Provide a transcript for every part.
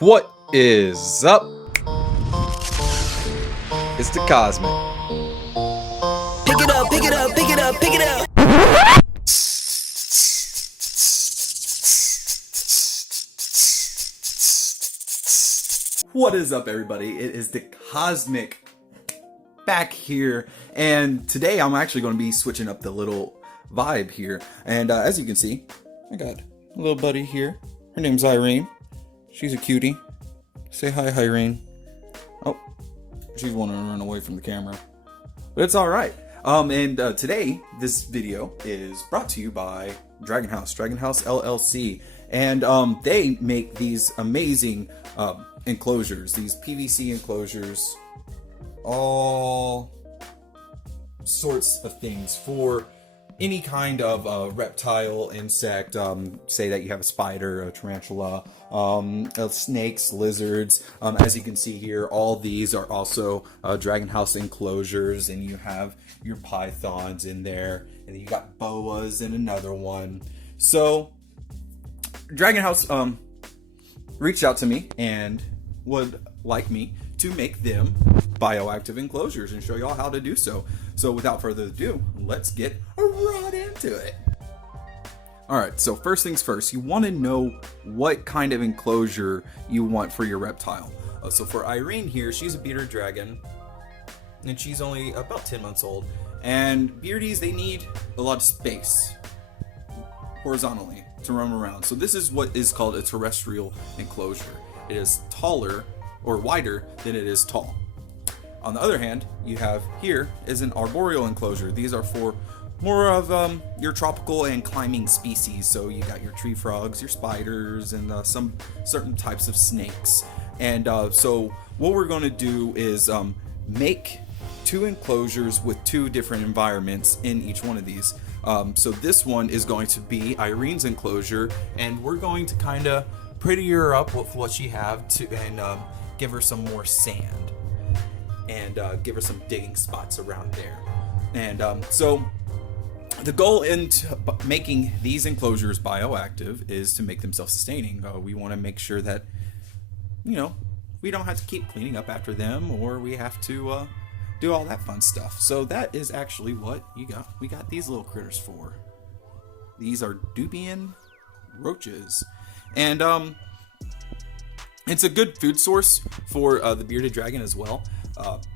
What is up? It's DeCosmic. Pick it up, pick it up, pick it up, pick it up. What is up, everybody? It is DeCosmic back here, and today I'm actually going to be switching up the little vibe here. And as you can see, I got a little buddy here. Her name's Irene. She's a cutie. Say hi, Irene. Oh, she's wanting to run away from the camera, but it's all right. Today this video is brought to you by Dragon House LLC, and they make these amazing enclosures, these PVC enclosures, all sorts of things for any kind of reptile, insect, say that you have a spider, a tarantula, snakes, lizards. As you can see here, all these are also Dragon House enclosures, and you have your pythons in there, and then you got boas in another one. So Dragon House reached out to me and would like me to make them bioactive enclosures and show y'all how to do so. So without further ado, let's get right into it. Alright, so first things first, you want to know what kind of enclosure you want for your reptile. So for Irene here, she's a bearded dragon, and she's only about 10 months old. And beardies, they need a lot of space horizontally to roam around. So this is what is called a terrestrial enclosure. It is taller or wider than it is tall. On the other hand, you have here is an arboreal enclosure. These are for more of your tropical and climbing species. So you got your tree frogs, your spiders, and some certain types of snakes. And so what we're going to do is make two enclosures with two different environments in each one of these. So this one is going to be Irene's enclosure, and we're going to kind of pretty her up with what she have to, and give her some more sand, and give her some digging spots around there. And so the goal in making these enclosures bioactive is to make them self-sustaining. We want to make sure that, you know, we don't have to keep cleaning up after them, or we have to do all that fun stuff. So that is actually what we got these little critters for. These are Dubian roaches, and it's a good food source for the bearded dragon as well,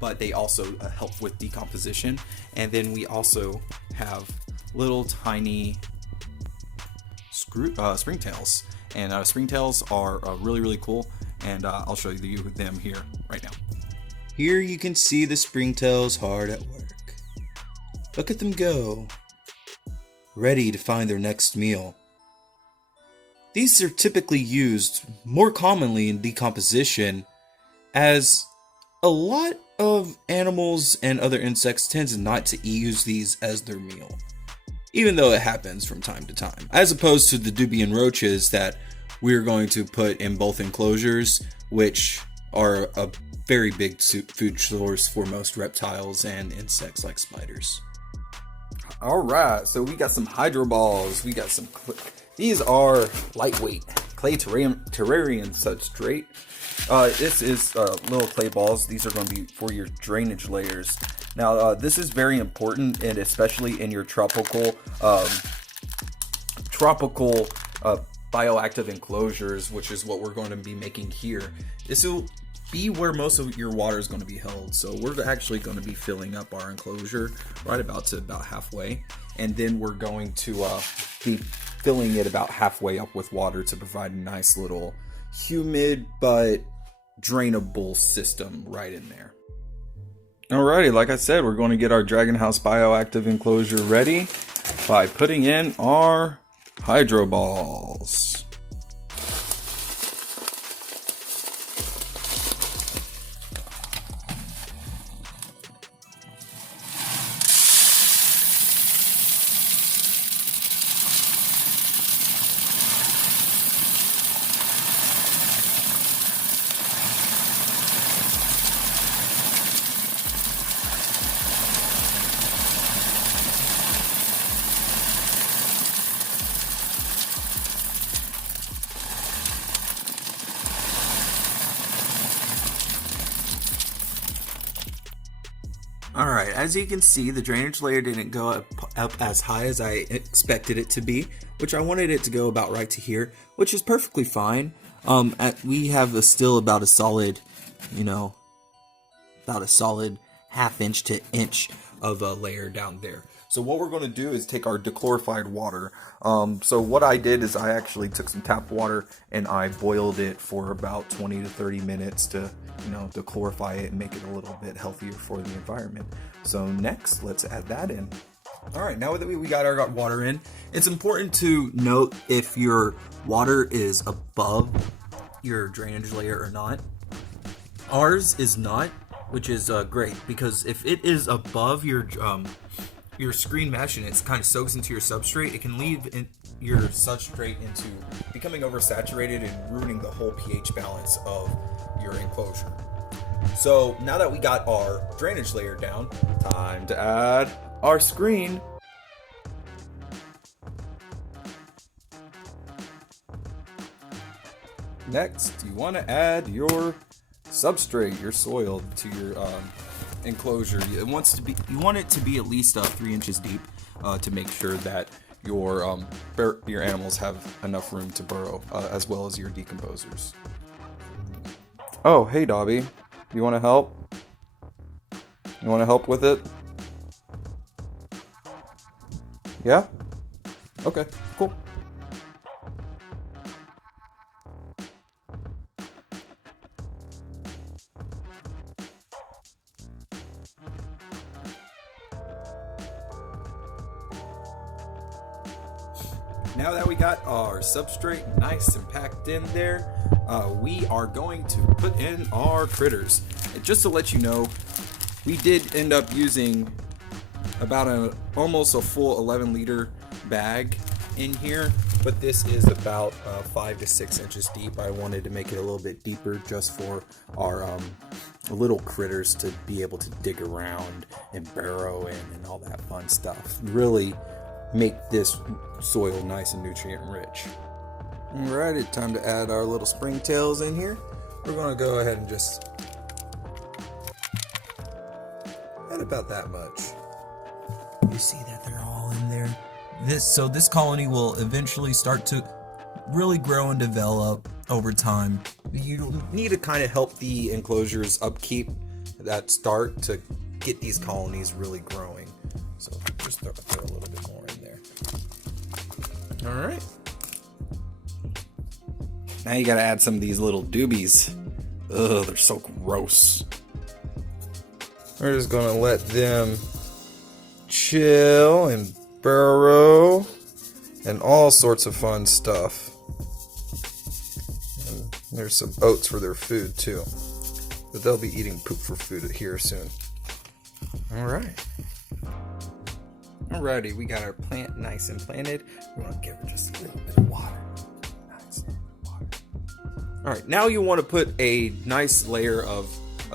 but they also help with decomposition. And then we also have little tiny springtails, and springtails are really cool, and I'll show you them here right now. Here you can see the springtails hard at work. Look at them go, ready to find their next meal. These are typically used more commonly in decomposition, as a lot of animals and other insects tend not to use these as their meal, even though it happens from time to time, as opposed to the Dubian roaches that we're going to put in both enclosures, which are a very big food source for most reptiles and insects like spiders. All right, so we got some hydro balls. We got some. These are lightweight clay terrarium substrate. This is little clay balls. These are going to be for your drainage layers. Now, this is very important, and especially in your tropical bioactive enclosures, which is what we're going to be making here. This will be where most of your water is going to be held. So we're actually going to be filling up our enclosure right about halfway, and then we're going to be filling it about halfway up with water to provide a nice little humid but drainable system right in there. Alrighty, like I said, we're going to get our Dragon House bioactive enclosure ready by putting in our hydro balls. Alright, as you can see, the drainage layer didn't go up as high as I expected it to be, which I wanted it to go about right to here, which is perfectly fine. We have still about a solid, about a solid ½ inch to inch of a layer down there. So what we're going to do is take our dechlorified water. So what I did is I actually took some tap water and I boiled it for about 20 to 30 minutes to, dechlorify it and make it a little bit healthier for the environment. So next, let's add that in. All right, now that we got our water in, it's important to note if your water is above your drainage layer or not. Ours is not, which is great, because if it is above your screen mesh and it's kind of soaks into your substrate, it can leave your substrate into becoming oversaturated and ruining the whole pH balance of your enclosure. So now that we got our drainage layer down, time to add our screen. Next, you want to add your substrate, your soil, to your enclosure. You want it to be at least 3 inches deep to make sure that your animals have enough room to burrow, as well as your decomposers. Oh, hey Dobby, you want to help? You want to help with it? Yeah? Okay, cool. Now that we got our substrate nice and packed in there, we are going to put in our critters. And just to let you know, we did end up using about almost a full 11-liter bag in here, but this is about 5 to 6 inches deep. I wanted to make it a little bit deeper just for our little critters to be able to dig around and burrow in and all that fun stuff. Really make this soil nice and nutrient rich. Alrighty, time to add our little springtails in here. We're going to go ahead and just add about that much. You see that they're all in there? This colony will eventually start to really grow and develop over time. You need to kind of help the enclosure's upkeep that start to get these colonies really growing. So just throw a little bit more in there. All right. Now you gotta add some of these little doobies. Ugh, they're so gross. We're just gonna let them chill and burrow and all sorts of fun stuff. And there's some oats for their food too. But they'll be eating poop for food here soon. Alright. Alrighty, we got our plant nice and planted. We're gonna give her just a little bit of water. Nice water. Alright, now you want to put a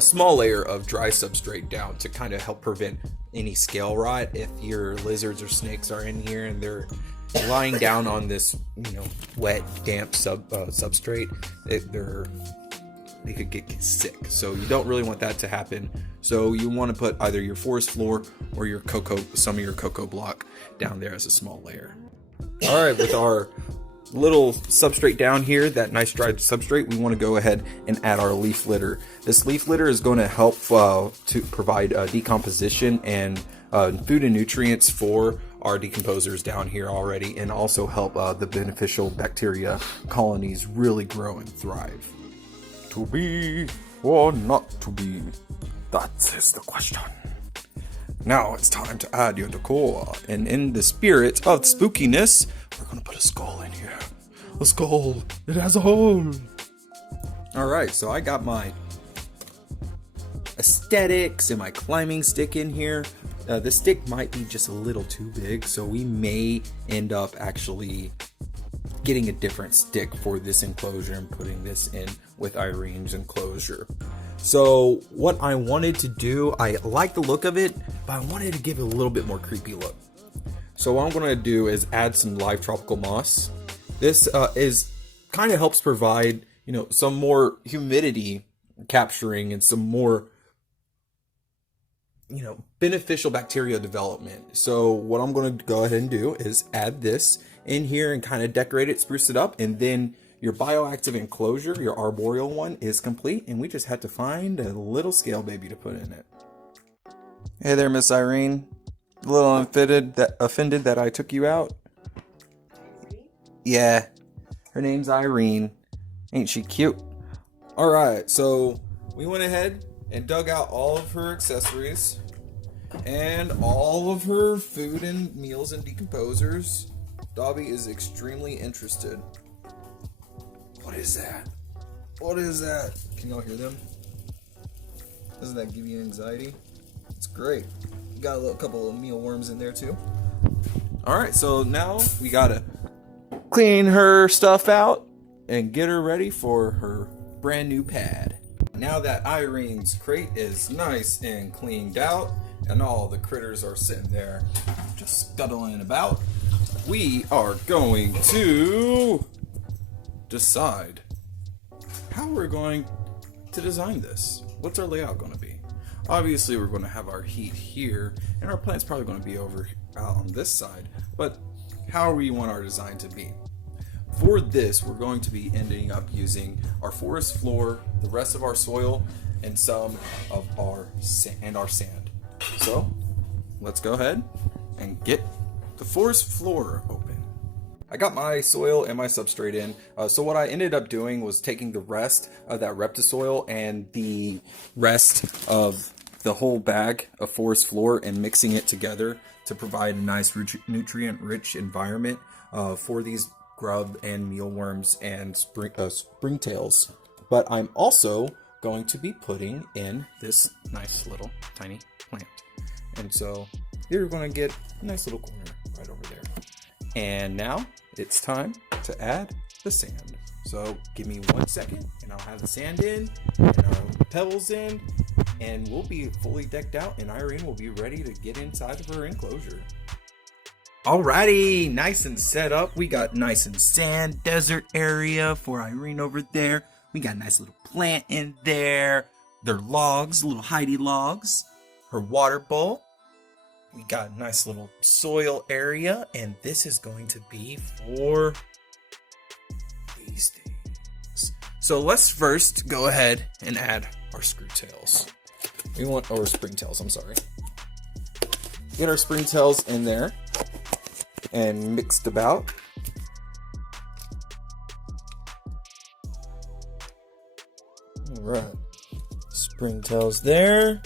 small layer of dry substrate down to kind of help prevent any scale rot. If your lizards or snakes are in here and they're lying down on this, wet, damp substrate, they could get sick. So you don't really want that to happen. So you want to put either your forest floor or some of your cocoa block down there as a small layer. All right, with our little substrate down here, that nice dried substrate, we want to go ahead and add our leaf litter. This leaf litter is going to help to provide decomposition and food and nutrients for our decomposers down here already, and also help the beneficial bacteria colonies really grow and thrive. To be or not to be? That is the question. Now it's time to add your decor, and in the spirit of spookiness, we're gonna put a skull in here. A skull. It has a hole. Alright, so I got my aesthetics and my climbing stick in here. The stick might be just a little too big, so we may end up actually getting a different stick for this enclosure and putting this in with Irene's enclosure. So what I wanted to do, I like the look of it, but I wanted to give it a little bit more creepy look. So what I'm going to do is add some live tropical moss. This is kind of helps provide, some more humidity capturing and some more beneficial bacteria development. So what I'm going to go ahead and do is add this in here and kind of decorate it, spruce it up, and then your bioactive enclosure, your arboreal one, is complete, and we just had to find a little scale baby to put in it. Hey there, Miss Irene. A little offended that I took you out. Yeah, her name's Irene. Ain't she cute? All right, so we went ahead and dug out all of her accessories and all of her food and meals and decomposers. Dobby is extremely interested. What is that? What is that? Can y'all hear them? Doesn't that give you anxiety? It's great. You got a couple of mealworms in there too. All right, so now we gotta clean her stuff out and get her ready for her brand new pad. Now that Irene's crate is nice and cleaned out and all the critters are sitting there just scuttling about, we are going to decide how we're going to design this. What's our layout going to be? Obviously, we're going to have our heat here, and our plant's probably going to be over out on this side, but how we want our design to be. For this, we're going to be ending up using our forest floor, the rest of our soil, and some of our sand. So, let's go ahead and get the forest floor open. I got my soil and my substrate in. So what I ended up doing was taking the rest of that reptisoil and the rest of the whole bag of forest floor and mixing it together to provide a nice nutrient-rich environment for these grub and mealworms and springtails. But I'm also going to be putting in this nice little tiny plant. And so you're going to get a nice little corner right over there. And now it's time to add the sand. So give me 1 second and I'll have the sand in and our pebbles in, and we'll be fully decked out and Irene will be ready to get inside of her enclosure. Alrighty, nice and set up. We got nice and sand desert area for Irene over there. We got a nice little plant in there. Their logs, little Heidi logs. Her water bowl. We got a nice little soil area, and this is going to be for these things. So let's first go ahead and add our screwtails. Or springtails, I'm sorry. Get our springtails in there and mixed about. All right, springtails there.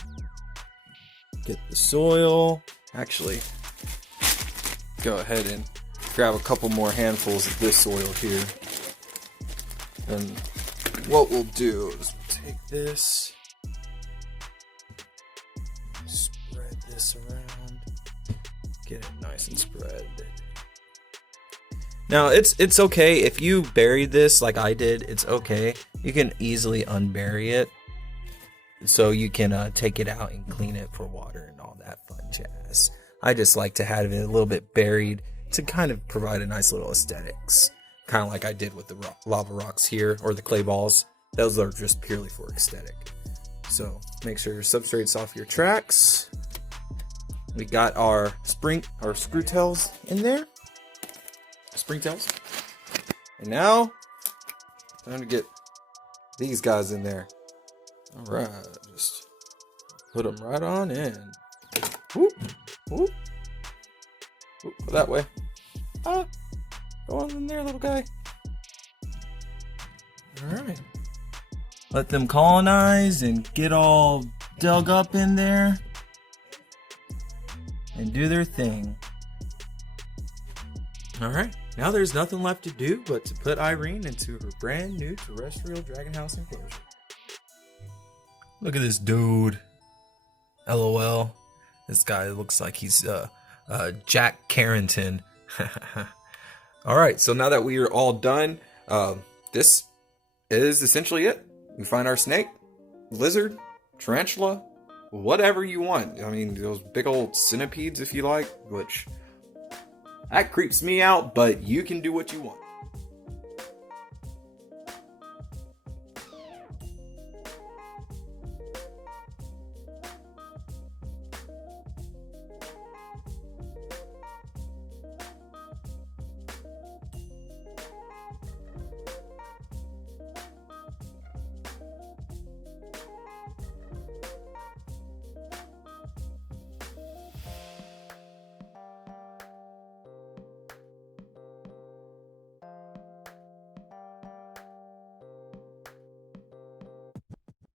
Get the soil. Actually, go ahead and grab a couple more handfuls of this soil here. And what we'll do is take this, spread this around, get it nice and spread. Now it's okay if you buried this like I did. It's okay. You can easily unbury it, so you can take it out and clean it for water and all that fun jazz. I just like to have it a little bit buried to kind of provide a nice little aesthetics, kind of like I did with the lava rocks here, or the clay balls. Those are just purely for aesthetic. So make sure your substrate's off your tracks. We got our screwtails in there. Springtails. And now, time to get these guys in there. All right, just put them right on in. Whoop, whoop. Whoop, go that way. Go on in there, little guy. All right. Let them colonize and get all dug up in there and do their thing. All right. Now there's nothing left to do but to put Irene into her brand new terrestrial dragon house enclosure. Look at this dude. LOL. This guy looks like he's Jack Carrington. Alright, so now that we are all done, this is essentially it. We find our snake, lizard, tarantula, whatever you want. I mean, those big old centipedes if you like, which that creeps me out, but you can do what you want.